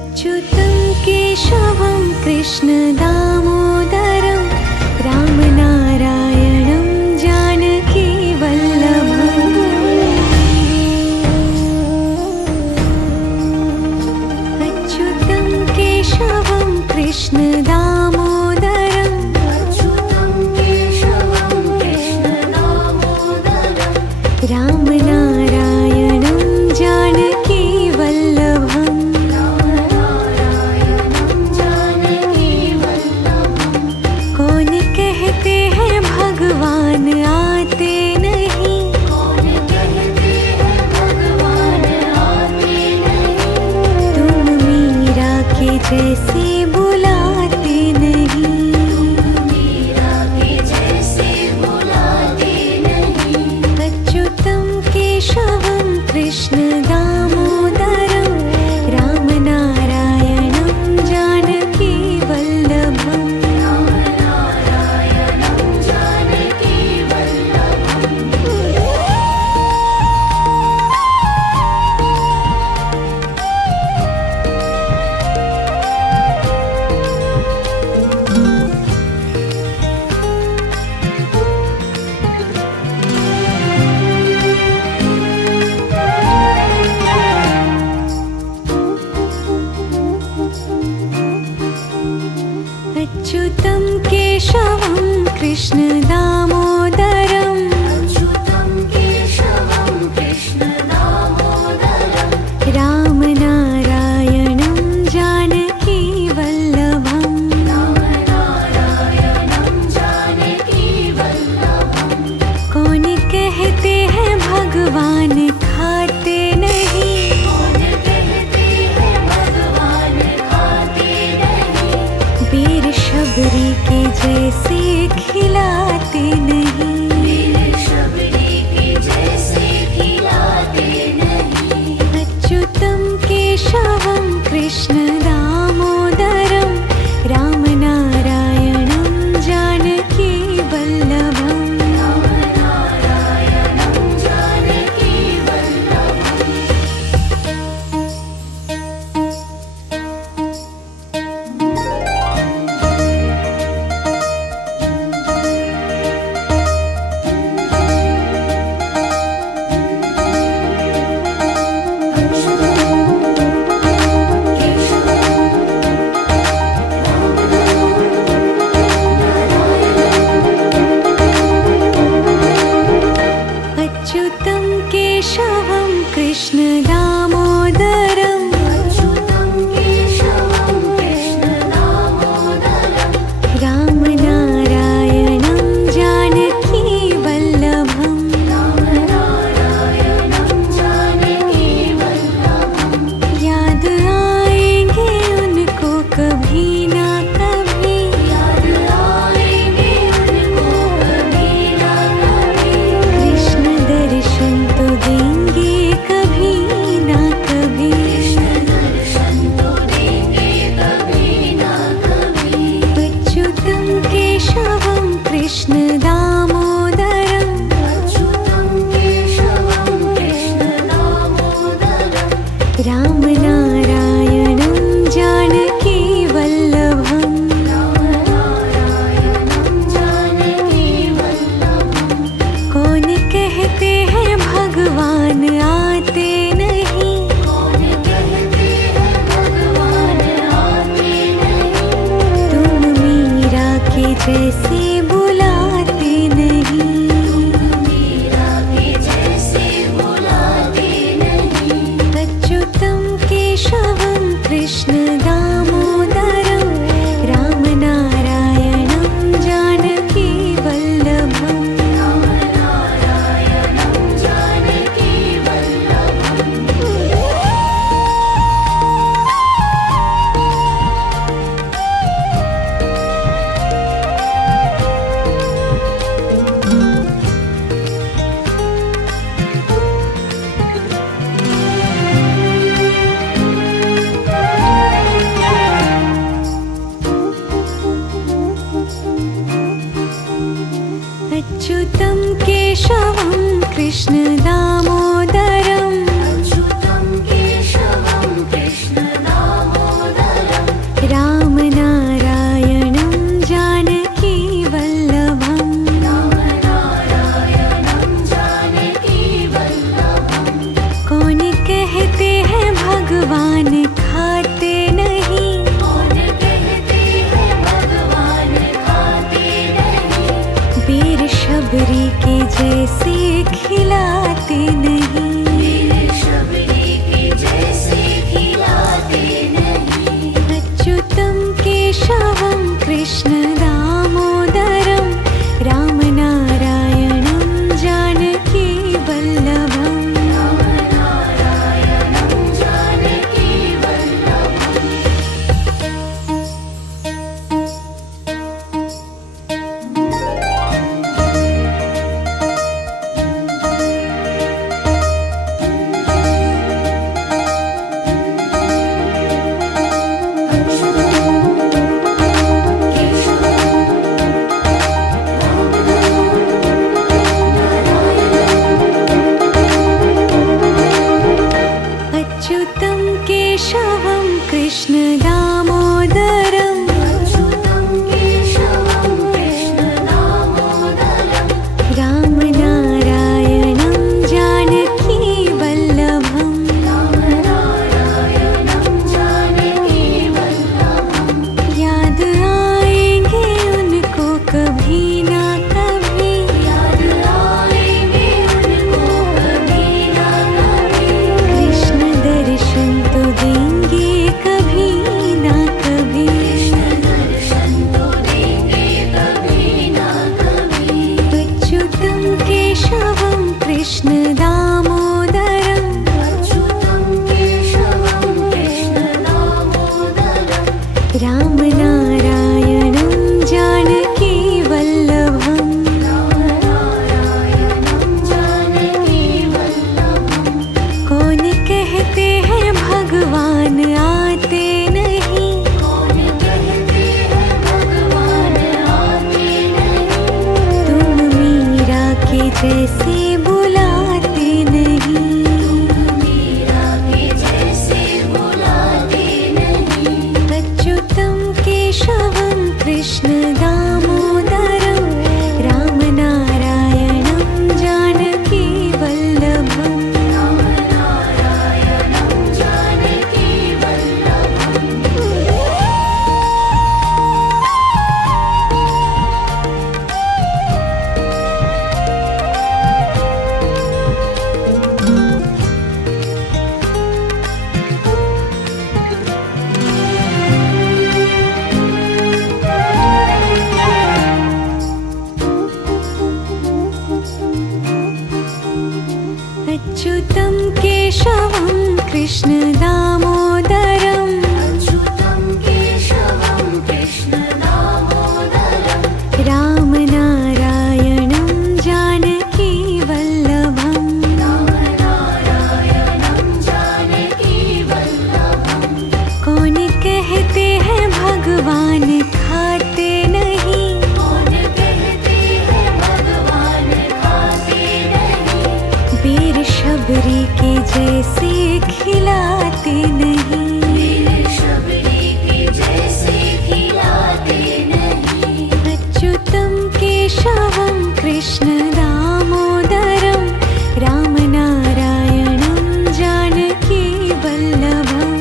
अच्युतं केशवं कृष्णदामोदरं रामनारायणं जानकीवल्लभम्। अच्युतं केशवं कृष्णदामोदरं रामनारायणं जानकीवल्लभम्। कौन कहते हैं भगवान आते नहीं, तुम मीरा के जैसे बुलाते नहीं। अच्युतं केशवं कृष्णदामोदरं रामनारायणं जानकीवल्लभम्। अच्युतं केशवं कृष्णदामोदरं रामनारायणं जानकीवल्लभम्। कौन कहते हैं भगवान खाते नहीं, वीर शबरी के जैसे खिलाते नहीं। अच्युतं केशवं कृष्णदामोदरं रामनारायणं जानकीवल्लभम्। अच्युतं केशवं कृष्णदामोदरं रामनारायणं जानकीवल्लभम्। याद आएंगे उनको कभी ना कभी, कृष्ण दर्शन तो देंगे कभी ना कभी। अच्युतं केशवं कृष्णदामोदरं रामनारायणं जानकीवल्लभम्। कौन कहते हैं भगवान आते नहीं, तुम मीरा के जैसे बुलाते नहीं। अच्युतं केशवं कृष्णदामोदरं रामनारायणं जानकीवल्लभम्। अच्युतं केशवं कृष्णदामोदरं अच्युतं केशवं कृष्णदामोदरं केशवं कृष्ण दामोदरं रामनारायणं जानकी वल्लभम् अच्युतं केशवं कृष्ण दामोदरं रामनारायणं जानकी वल्लभम् याद आएंगे उनको कभी ना कभी कृष्ण दर्शन तो देंगे कभी ना कभी अच्युतं केशवं कृष्ण दामोदरं रामनारायणं जानकी वल्लभम् कौन कहते हैं भगवान आते नहीं तुम मीरा के जैसे बुलाते नहीं अच्युतं केशवं कृष्ण दामोदरं रामनारायणं जानकी वल्लभम् अच्युतं केशवं कृष्ण दामोदरं रामनारायणं जानकी वल्लभम् कौन कहते हैं भगवान खाते नहीं बेर शबरी के जैसे खिलाते नहीं अच्युतं केशवं कृष्ण दामोदरं रामनारायणं जानकी वल्लभम्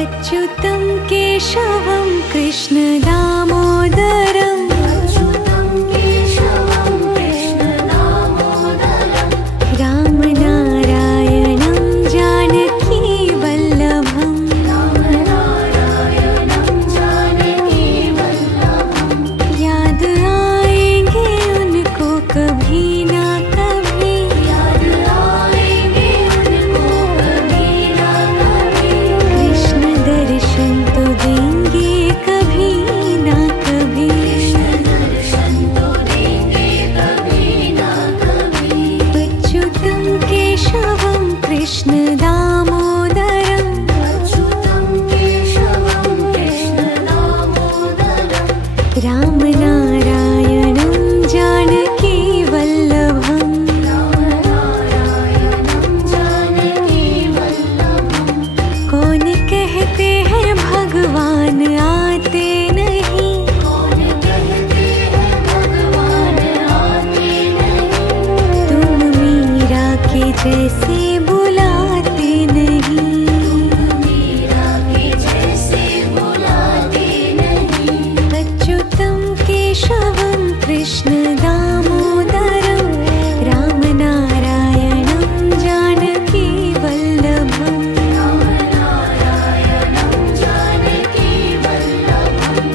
अच्युतं केशवं कृष्ण दामोदरं रामनारायणं जानकी वल्लभम् याद आएंगे उनको कभी ना कभी कृष्ण दर्शन तो देंगे कभी ना कभी अच्युतं केशवं कृष्ण दामोदरं रामनारायणं जानकी वल्लभम् कौन कहते हैं भगवान भगवान आते नहीं। कौन कहते हैं भगवान आते नहीं। तुम मीरा के जैसे बुलाते नहीं। तुम मीरा के जैसे बुलाते नहीं। अच्युतं केशवं कृष्ण दामोदरं रामनारायणं जानकी वल्लभम्। रामनारायणं जानकी वल्लभम्।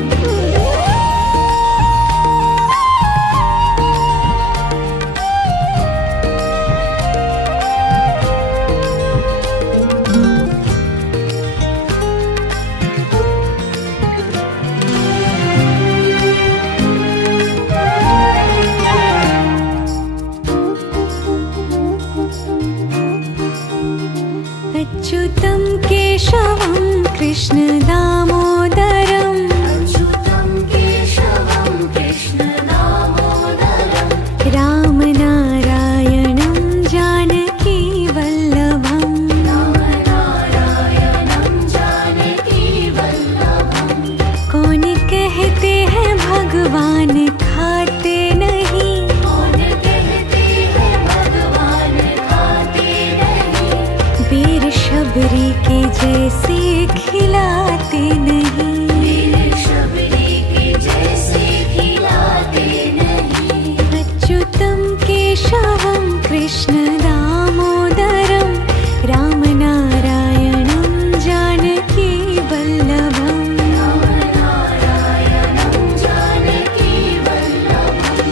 अच्युतं केशवं कृष्ण दामोदरं अच्युतं केशवं कृष्ण दामोदरम्। रामनारायणं जानकी वल्लभम्। रामनारायणं जानकी वल्लभम्। कौन कहते हैं भगवान खाते नहीं। कौन कहते हैं भगवान खाते नहीं। बेर शबरी के जैसे खिलाते नहीं। मेरे शबरी के जैसे खिलाते नहीं। अच्युतं केशवं कृष्ण दामोदरं रामनारायणं जानकी वल्लभम्। रामनारायणं जानकी वल्लभम्।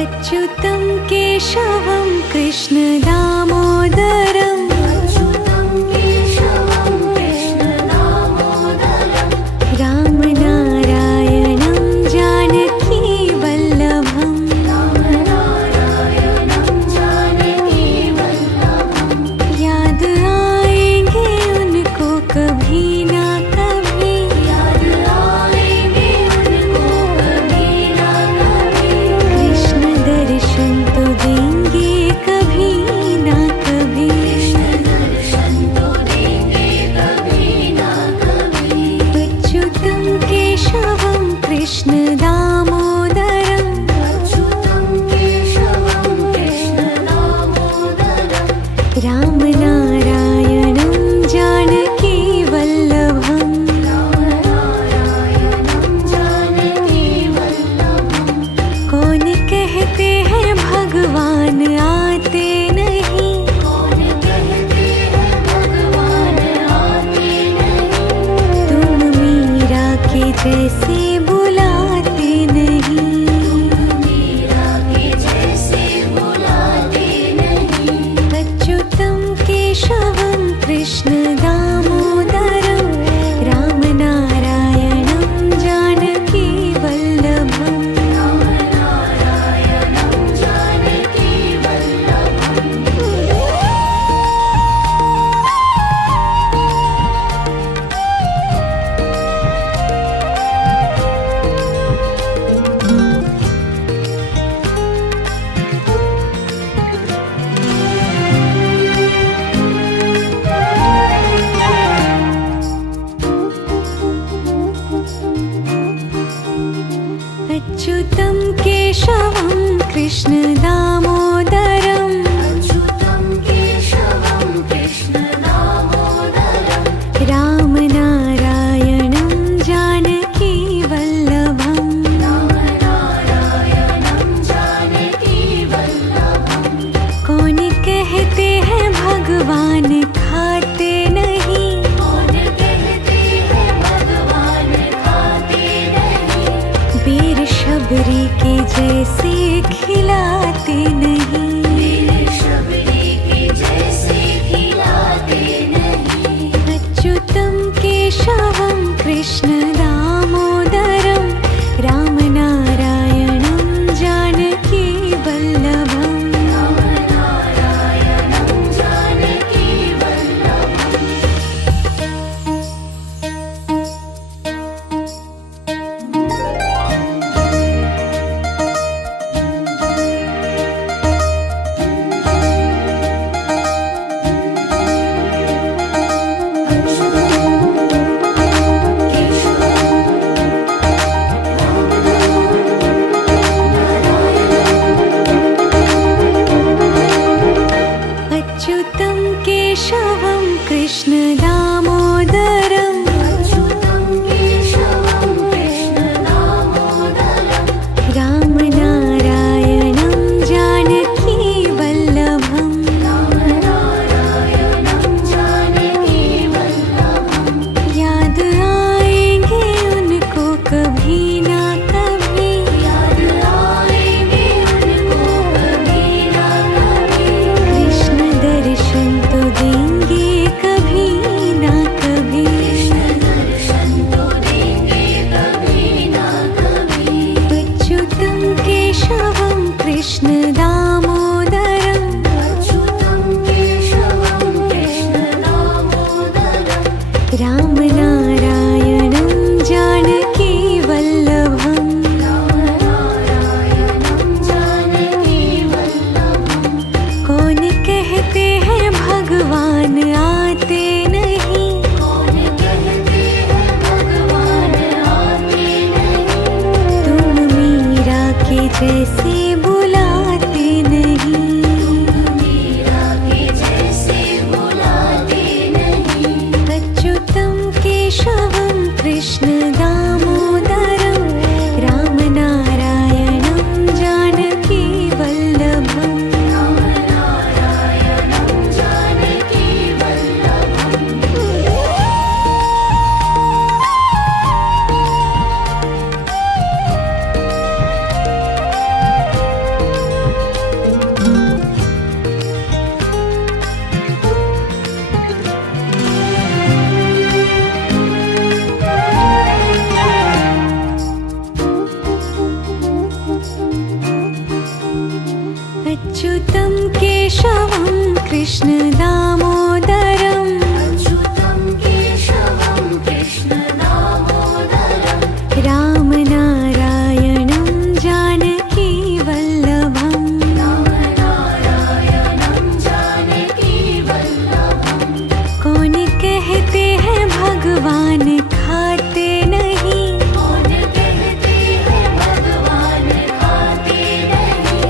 अच्युतं केशवं कृष्ण दामोदरं अच्युतं केशवं कृष्ण दामोदरम्। रामनारायणं जानकी वल्लभम्। रामनारायणं जानकी वल्लभम्। याद आएंगे उनको कभी ना कभी। याद आएंगे उनको कभी ना कभी। कृष्ण दर्शन तो देंगे कभी ना कभी। कृष्ण दर्शन तो देंगे कभी ना कभी। अच्युतं केशवं कृष्ण दामोदरं अच्युतं केशवं कृष्ण दामोदरम्। रामनारायणं जानकी वल्लभम्। रामनारायणं जानकी वल्लभम्। कौन कहते हैं भगवान आते नहीं। कौन कहते हैं भगवान आते नहीं। तुम मीरा के जैसे बुलाते नहीं। मीरा के जैसे बुलाते नहीं। अच्युतं केशवं कृष्ण दामोदरं रामनारायणं जानकी वल्लभम्। रामनारायणं जानकी वल्लभम्। अच्युतं केशवं कृष्ण दामोदरं अच्युतं केशवं कृष्ण दामोदरम्। रामनारायणं जानकी वल्लभम्। रामनारायणं जानकी वल्लभम्। कौन कहते हैं भगवान खाते नहीं। कौन कहते हैं भगवान खाते नहीं। बेर शबरी के जैसे खिलाते नहीं। मेरे शबरी के जैसे खिलाते नहीं। अच्युतं केशवं कृष्ण दामोदरं रामनारायणं कभी ना कभी, याद आएंगे उनको कभी ना कभी। कृष्ण दर्शन तो देंगे कभी ना कभी। कृष्ण दर्शन तो देंगे कभी ना कभी। अच्युतं केशवं कृष्ण दामोदरं, अच्युतं केशवं कृष्ण दामोदरं। राम नारायणं जानकी वल्लभं, रामनारायणं जानकी वल्लभं। कौन कहते हैं भगवान आते नहीं, कौन कहते हैं भगवान आते नहीं। तुम मीरा के जैसे बुलाते नहीं। मीरा के जैसे बुलाते नहीं। अच्युतं केशवं कृष्ण दामोदरं, राम नारायणं जानकी वल्लभं। रामनारायणं जानकी वल्लभम्। अच्युतं केशवं कृष्ण दामोदरं, अच्युतं केशवं कृष्ण दामोदरं। राम नारायणं जानकी वल्लभं। रामनारायणं जानकी वल्लभम्। कौन कहते हैं भगवान खाते नहीं, कौन कहते हैं भगवान खाते नहीं।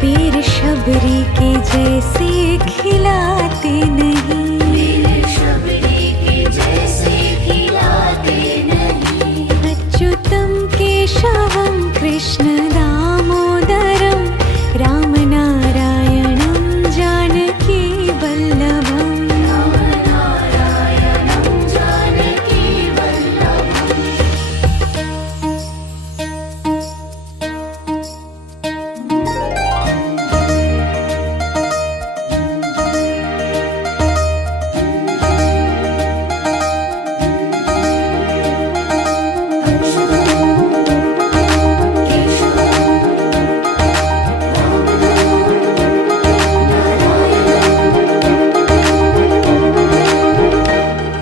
वीर शबरी के जैसे खिलाते नहीं। वीर शबरी के जैसे खिलाते नहीं। अच्युतं केशवं कृष्ण दामोदरं, राम नारायणं जानकी वल्लभं। रामनारायणं जानकी वल्लभम्।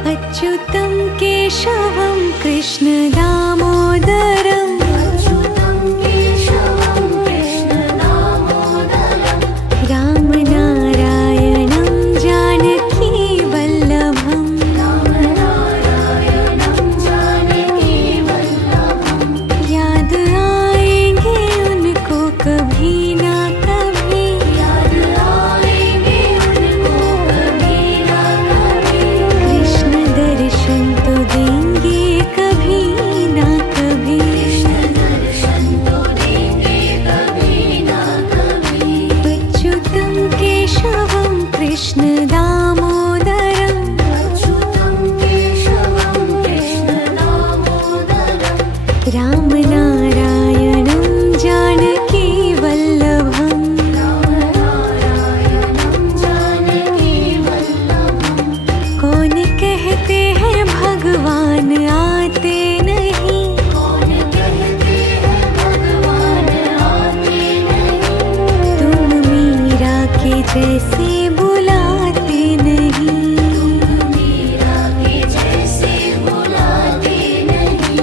अच्युतं केशवं कृष्ण दामोदरं, अच्युतं केशवं कृष्ण दामोदरं। राम नारायणं जानकी वल्लभं। रामनारायणं जानकी वल्लभम्। याद आएंगे उनको कभी ना कभी, याद आएंगे उनको कभी ना कभी। कृष्ण दर्शन तो देंगे कभी ना कभी। कृष्ण दर्शन तो देंगे कभी ना कभी। अच्युतं केशवं कृष्ण दामोदरं, अच्युतं केशवं कृष्ण दामोदरं। राम नारायणं जानकी वल्लभं। रामनारायणं जानकी वल्लभम्। कौन कहते हैं भगवान आते नहीं, कौन कहते हैं भगवान आते नहीं। तुम मीरा के जैसे बुलाते नहीं। मीरा के जैसे बुलाते नहीं।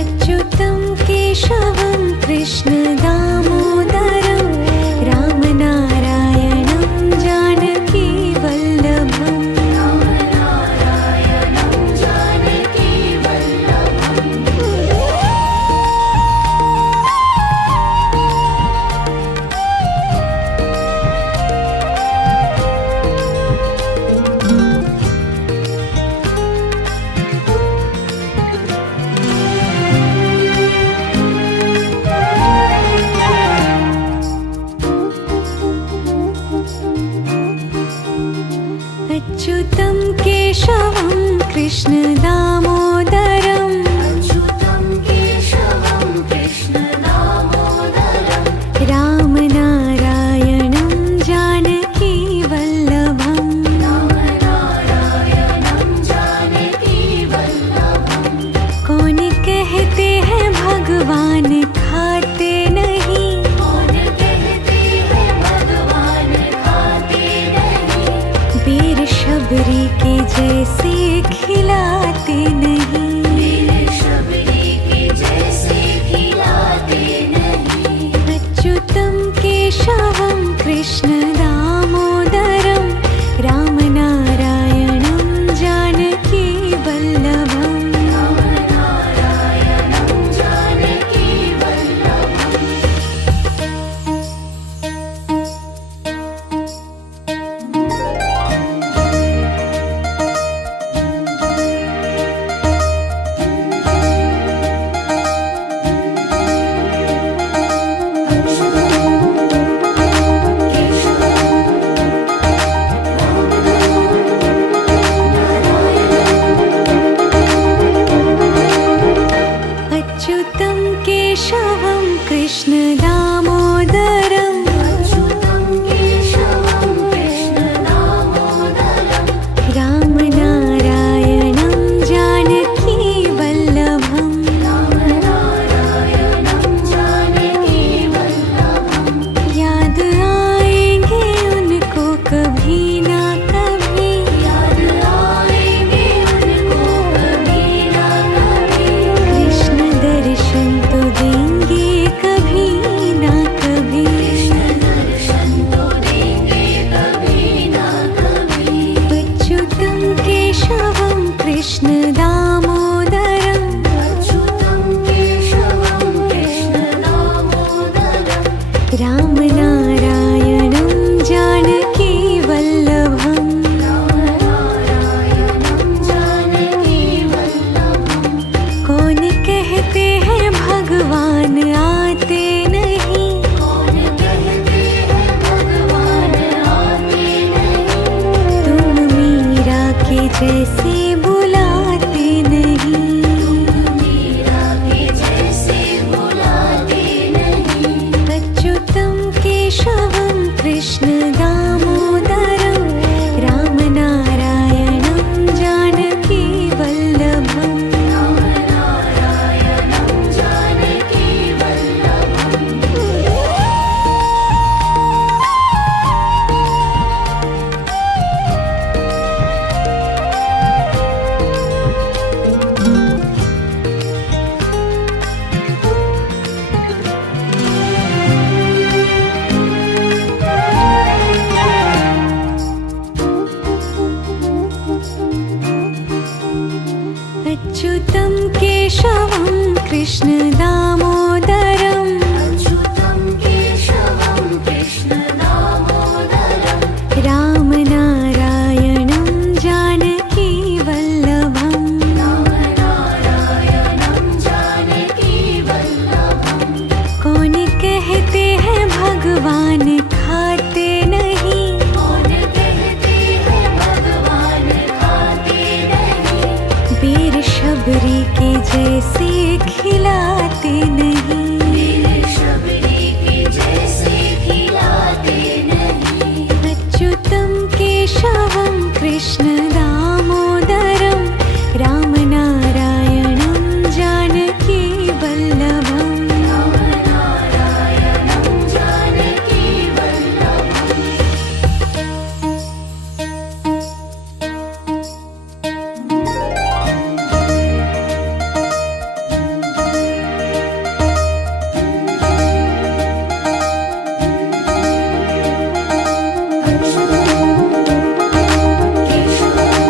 अच्युतं केशवं कृष्ण दामोदरं, राम नारायणं जानकी वल्लभं। रामनारायणं जानकी वल्लभम्। अच्युतं केशवं कृष्ण दामोदरं, अच्युतं केशवं केशवं कृष्णदामोदरं रामनारायणं जानकी वल्लभम् रामनारायणं जानकी वल्लभम् अच्युतं केशवं कृष्णदामोदरं अच्युतं केशवं कृष्णदामोदरं रामनारायणं जानकी वल्लभम् रामनारायणं जानकी वल्लभम् याद आएंगे उनको कभी ना कभी याद आएंगे उनको कभी ना कभी कृष्ण दर्शन तो देंगे कभी ना कभी कृष्ण दर्शन तो देंगे कभी ना कभी अच्युतं केशवं कृष्णदामोदरं अच्युतं केशवं कृष्णदामोदरं रामनारायणं जानकी वल्लभम् रामनारायणं जानकी वल्लभम् कौन कहते हैं भगवान आते नहीं कौन कहते हैं भगवान आते नहीं तुम मीरा के जैसे बुलाते नहीं मीरा के जैसे बुलाते नहीं अच्युतं केशवं कृष्णदामोदरं रामनारायणं जानकी वल्लभम् रामनारायणं जानकी वल्लभम् अच्युतं केशवं कृष्णदामोदरं अच्युतं केशवं कृष्णदामोदरं रामनारायणं जानकी वल्लभम् रामनारायणं जानकी वल्लभम् कौन कहते हैं भगवान खाते नहीं कौन कहते हैं भगवान खाते नहीं वीर शबरी के जैसे खिलाते नहीं मेरे शबरी के जैसे खिलाते नहीं अच्युतं केशवं कृष्णदामोदरं रामनारायणं जानकी वल्लभम् रामनारायणं जानकी वल्लभम् केशवं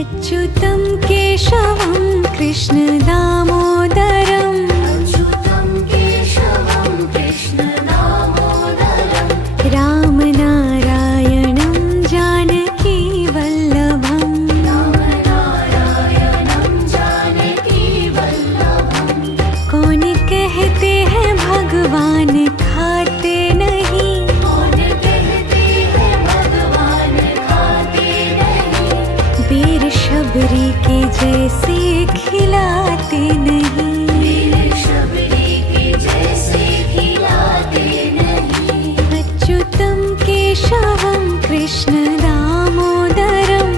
अच्युतं केशवं कृष्ण दामोदरम् अच्युतं केशवं कृष्ण दामोदरं रामनारायणं जानकी वल्लभम् रामनारायणं जानकी वल्लभं कौन कहते हैं भगवान खाते नहीं कौन कहते हैं भगवान खाते नहीं वीर शबरी के जैसे खिलाते नहीं वीर शबरी के जैसे खिलाते नहीं अच्युतं केशवं कृष्ण दामोदरं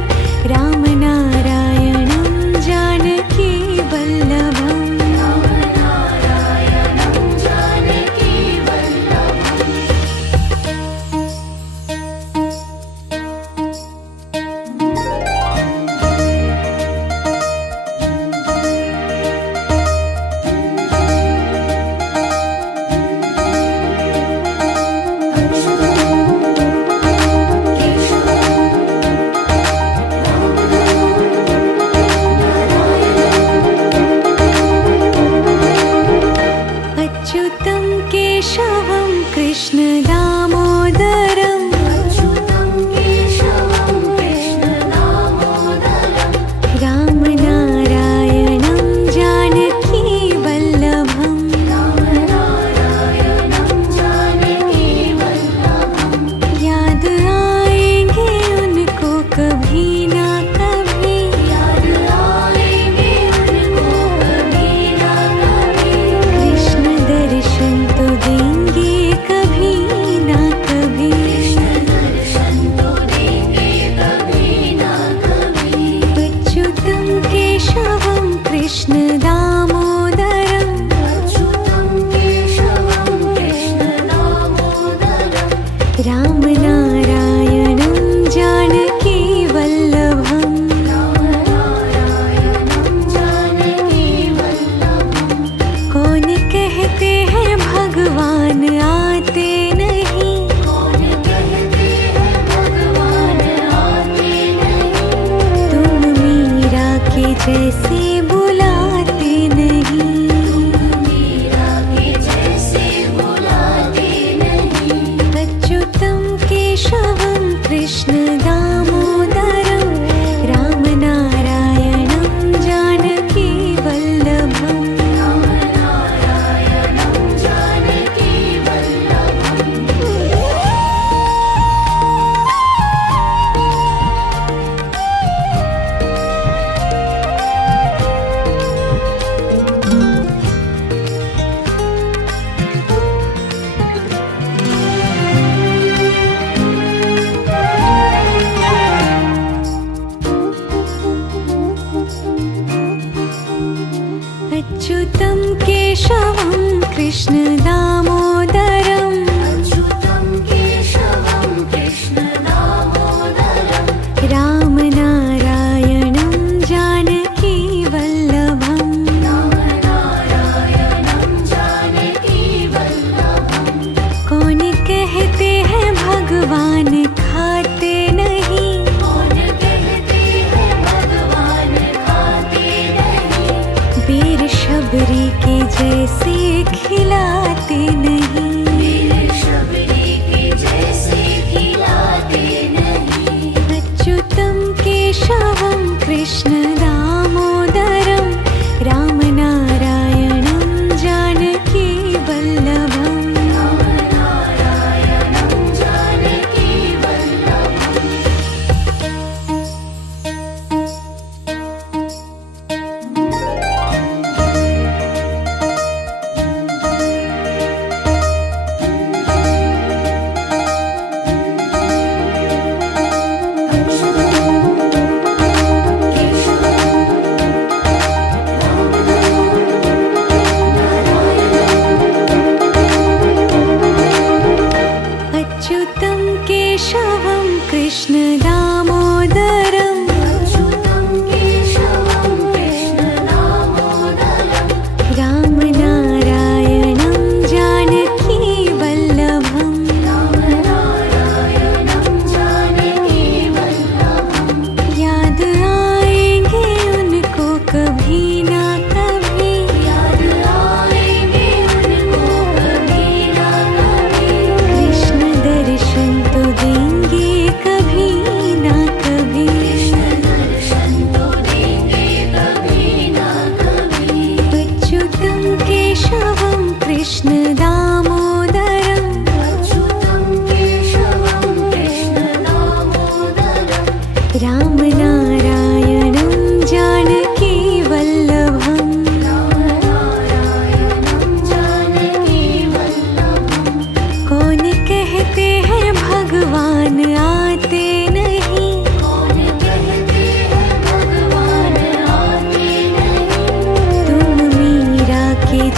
रामनारायणं जानकी वल्लभम् रामनारायणं जानकी वल्लभम् अच्युतं केशवं कृष्ण दामोदरम् अच्युतं केशवं कृष्ण दामोदरं रामनारायणं जानकी वल्लभम् रामनारायणं जानकी वल्लभं याद आएंगे उनको कभी ना कभी याद आएंगे उनको कभी ना कभी कृष्ण दर्शन तो देंगे कभी ना कभी कृष्ण दर्शन तो देंगे कभी ना कभी अच्युतं केशवं कृष्ण दामोदरम् अच्युतं केशवं कृष्ण दामोदरं रामनारायणं जानकी वल्लभम् रामनारायणं जानकी वल्लभं कौन कहते हैं भगवान आते नहीं कौन कहते हैं भगवान आते नहीं तुम मीरा के जैसे बुलाते नहीं मीरा के जैसे बुलाते नहीं अच्युतं केशवं कृष्ण दामोदरं रामनारायणं जानकी वल्लभम् रामनारायणं जानकी वल्लभम् अच्युतं केशवं कृष्ण दामोदरम् अच्युतं केशवं कृष्ण दामोदरं रामनारायणं जानकी वल्लभम् रामनारायणं जानकी वल्लभं कौन कहते हैं भगवान खाते नहीं कौन कहते हैं भगवान खाते नहीं वीर शबरी के जैसे खिलाते नहीं वीर शबरी के जैसे खिलाते नहीं अच्युतं केशवं कृष्ण दामोदरं रामनारायणं जानकी वल्लभम् रामनारायणं जानकी वल्लभम् केशवं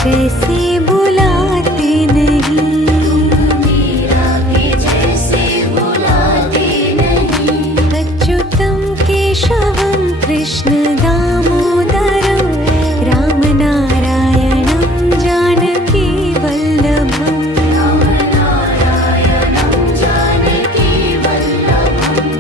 जैसे बुलाते नहीं। मीरा के जैसे बुलाते नहीं। अच्युतं केशवं कृष्ण दामोदरं रामनारायणं जानकी वल्लभम्। रामनारायणं जानकी वल्लभम्।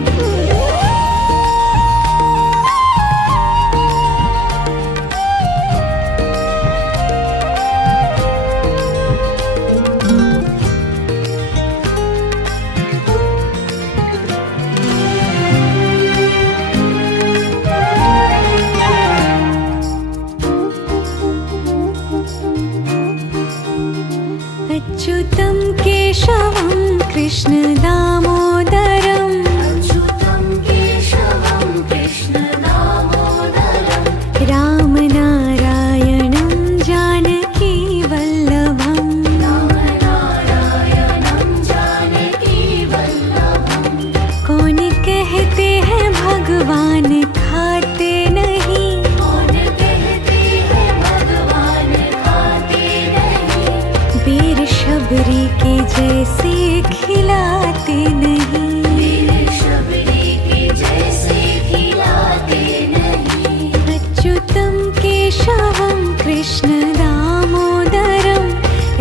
अच्युतं केशवं कृष्ण दामोदरं अच्युतं केशवं कृष्ण दामोदरं। रामनारायणं जानकी वल्लभम्। रामनारायणं जानकी वल्लभम्। कौन कहते हैं भगवान खाते नहीं। कौन कहते हैं भगवान खाते नहीं। वीर शबरी के जैसे खिलाते नहीं। वीर शबरी के जैसे खिलाते नहीं। अच्युतं केशवं कृष्ण दामोदरं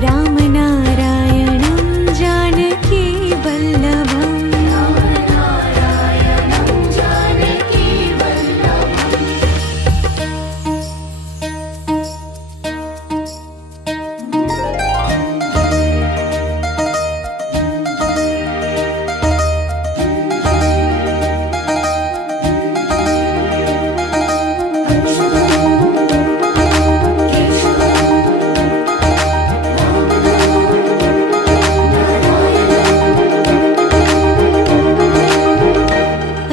रामनारायणं जानकी वल्लभम्। रामनारायणं जानकी वल्लभम्।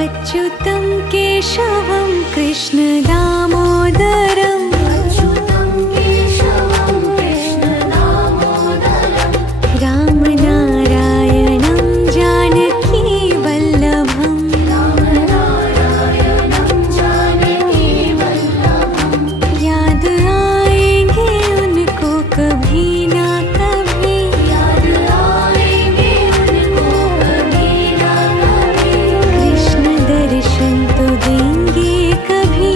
अच्युतं केशवं कृष्ण दामोदरं अच्युतं केशवं कृष्ण दामोदरं। रामनारायणं जानकी वल्लभम्। रामनारायणं जानकी वल्लभम्। याद आएंगे उनको कभी ना कभी। याद आएंगे उनको कभी ना कभी। कृष्ण दर्शन तो देंगे कभी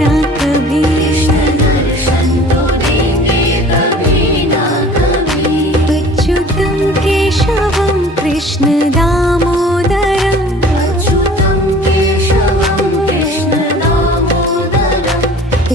ना कभी। कृष्ण दर्शन तो देंगे कभी ना कभी। अच्युतं केशवं कृष्ण दामोदरं अच्युतं केशवं कृष्ण दामोदरं।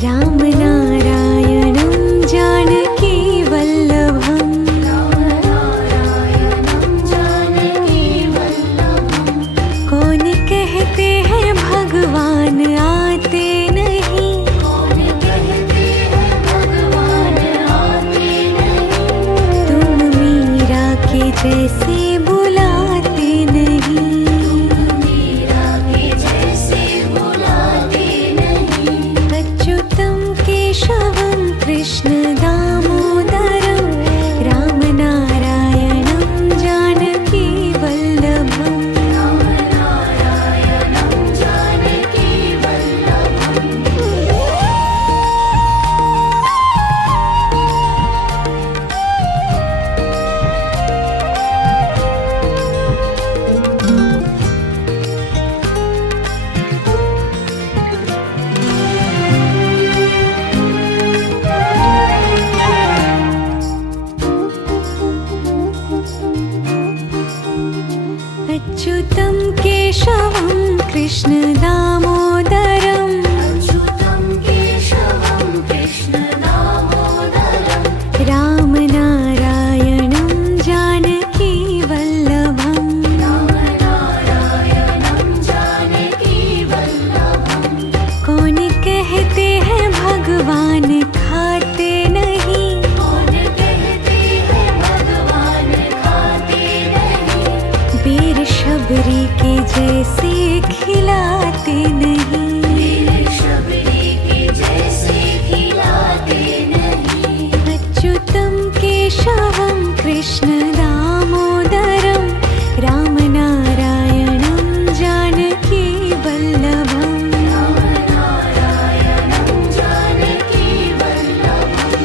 रामनारायणं जानकी वल्लभम्। रामनारायणं जानकी वल्लभम्। कौन कहते हैं भगवान आते नहीं। कौन कहते हैं भगवान आते नहीं। तुम मीरा के जैसे बुलाते नहीं। मीरा के जैसे बुलाते नहीं। अच्युतं केशवं कृष्ण दामोदरं रामनारायणं जानकी वल्लभम्। रामनारायणं जानकी वल्लभम्। अच्युतं केशवं कृष्ण दामोदरं अच्युतं केशवं कृष्ण दामोदरं। रामनारायणं जानकी वल्लभम्। रामनारायणं जानकी वल्लभम्। कौन कहते हैं भगवान खाते नहीं। कौन कहते हैं भगवान खाते नहीं। वीर शबरी के जैसे खिलाते नहीं। वीर शबरी के जैसे खिलाते नहीं। अच्युतं केशवं कृष्ण दामोदरं रामनारायणं जानकी वल्लभम्। रामनारायणं जानकी वल्लभम्।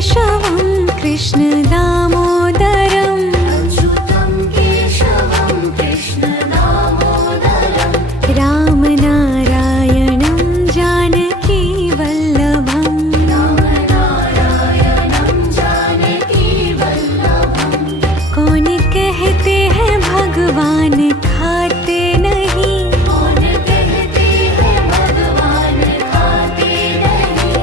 केशवं कृष्ण दामोदरम् अच्युतं केशवं कृष्ण दामोदरं रामनारायणं जानकी वल्लभम् रामनारायणं जानकी वल्लभं कौन कहते हैं भगवान खाते नहीं कौन कहते हैं भगवान खाते नहीं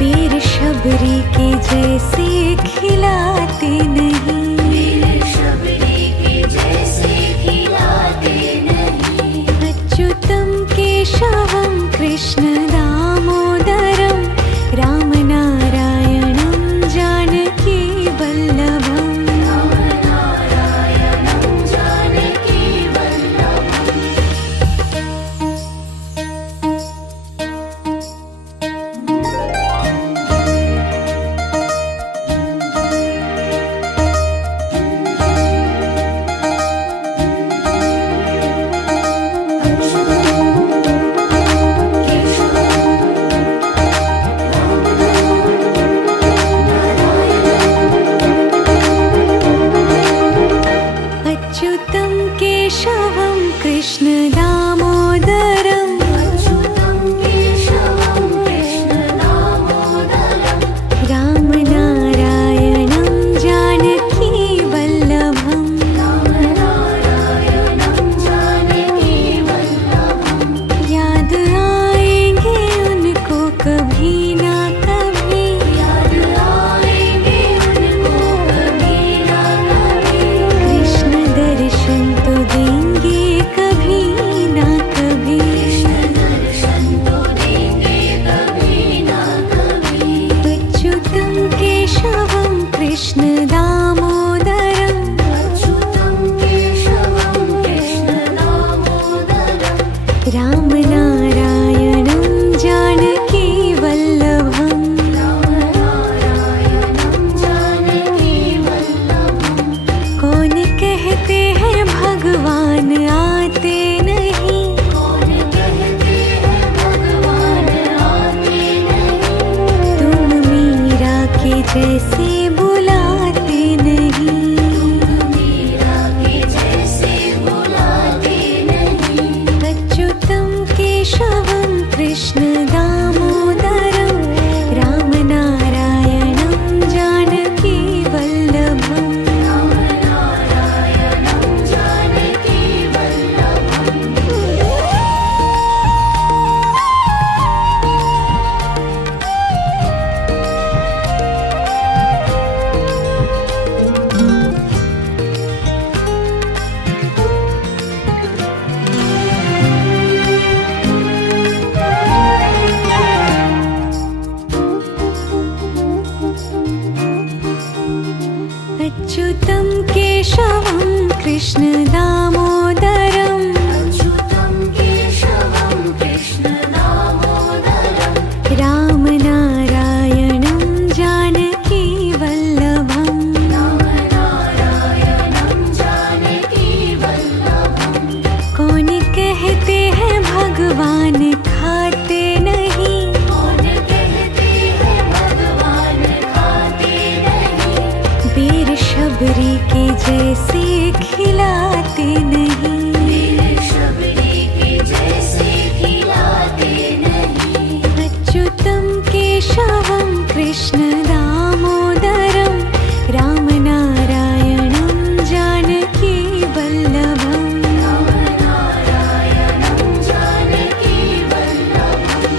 वीर शबरी के जैसे खिलाते नहीं वीर शबरी के जैसे खिलाते नहीं अच्युतं केशवं कृष्ण दामोदरं रामनारायणं जानकी वल्लभम् रामनारायणं जानकी वल्लभम् अच्युतं केशवं कृष्ण दामोदरम् अच्युतं केशवं कृष्ण दामोदरं रामनारायणं जानकी वल्लभम् रामनारायणं जानकी वल्लभं याद आएंगे उनको कभी ना कभी याद आएंगे उनको कभी ना कभी कृष्ण दर्शन तो देंगे कभी ना कभी कृष्ण दर्शन तो देंगे कभी ना कभी अच्युतं केशवं कृष्ण दामोदरम् अच्युतं केशवं कृष्ण दामोदरं रामनारायणं जानकी वल्लभम् रामनारायणं जानकी वल्लभं कौन कहते हैं भगवान आते नहीं कौन कहते हैं भगवान आते नहीं तुम मीरा के जैसे बुलाते नहीं मीरा के जैसे बुलाते नहीं अच्युतं केशवं कृष्ण दामोदरं रामनारायणं जानकी वल्लभम् रामनारायणं जानकी वल्लभम् अच्युतं केशवं कृष्ण दामोदरम् अच्युतं केशवं कृष्ण दामोदरं रामनारायणं जानकी वल्लभम् रामनारायणं जानकी वल्लभं कौन कहते हैं भगवान खाते नहीं कौन कहते हैं भगवान खाते नहीं वीर शबरी के जैसे खिलाते नहीं वीर शबरी के जैसे खिलाते नहीं अच्युतं केशवं कृष्ण दामोदरं रामनारायणं जानकी वल्लभम् रामनारायणं जानकी वल्लभम्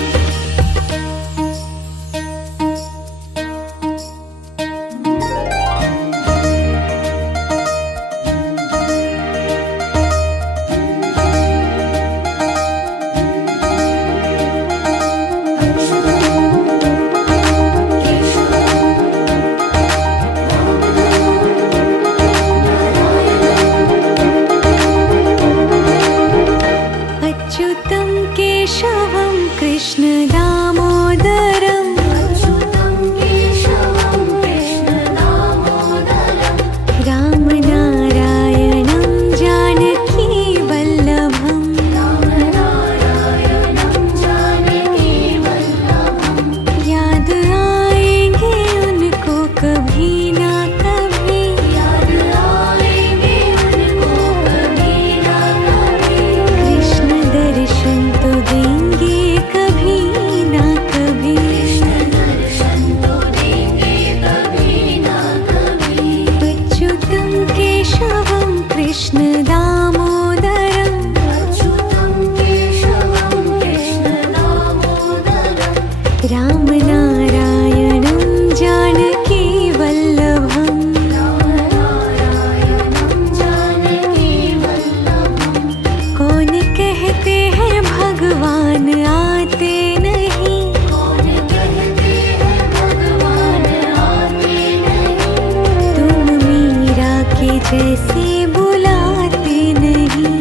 जैसे बुलाते नहीं।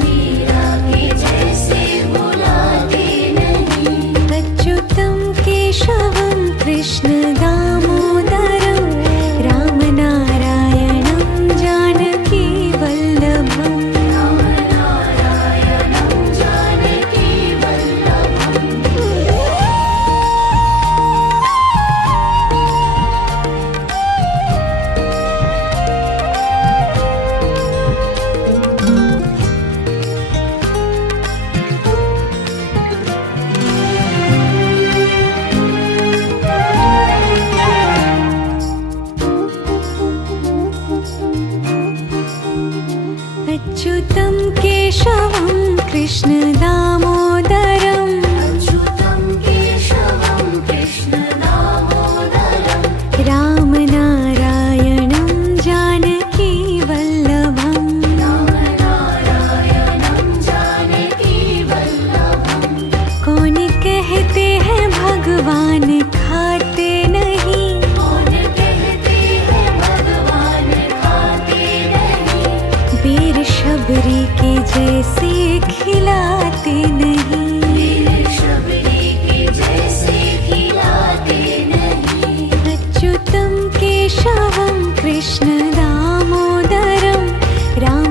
मीरा के जैसे बुलाते नहीं। अच्युतं केशवं कृष्ण दामोदरं रामनारायणं जानकी वल्लभम्। रामनारायणं जानकी वल्लभम्। अच्युतं केशवं कृष्ण दामोदरं अच्युतं केशवं कृष्ण दामोदरं। रामनारायणं जानकी वल्लभम्। रामनारायणं जानकी वल्लभम्। कौन कहते हैं भगवान खाते नहीं। कौन कहते हैं भगवान खाते नहीं। वीर शबरी के जैसे खिलाते नहीं। वीर शबरी के जैसे खिलाते नहीं। अच्युतं केशवं कृष्ण दामोदरं राम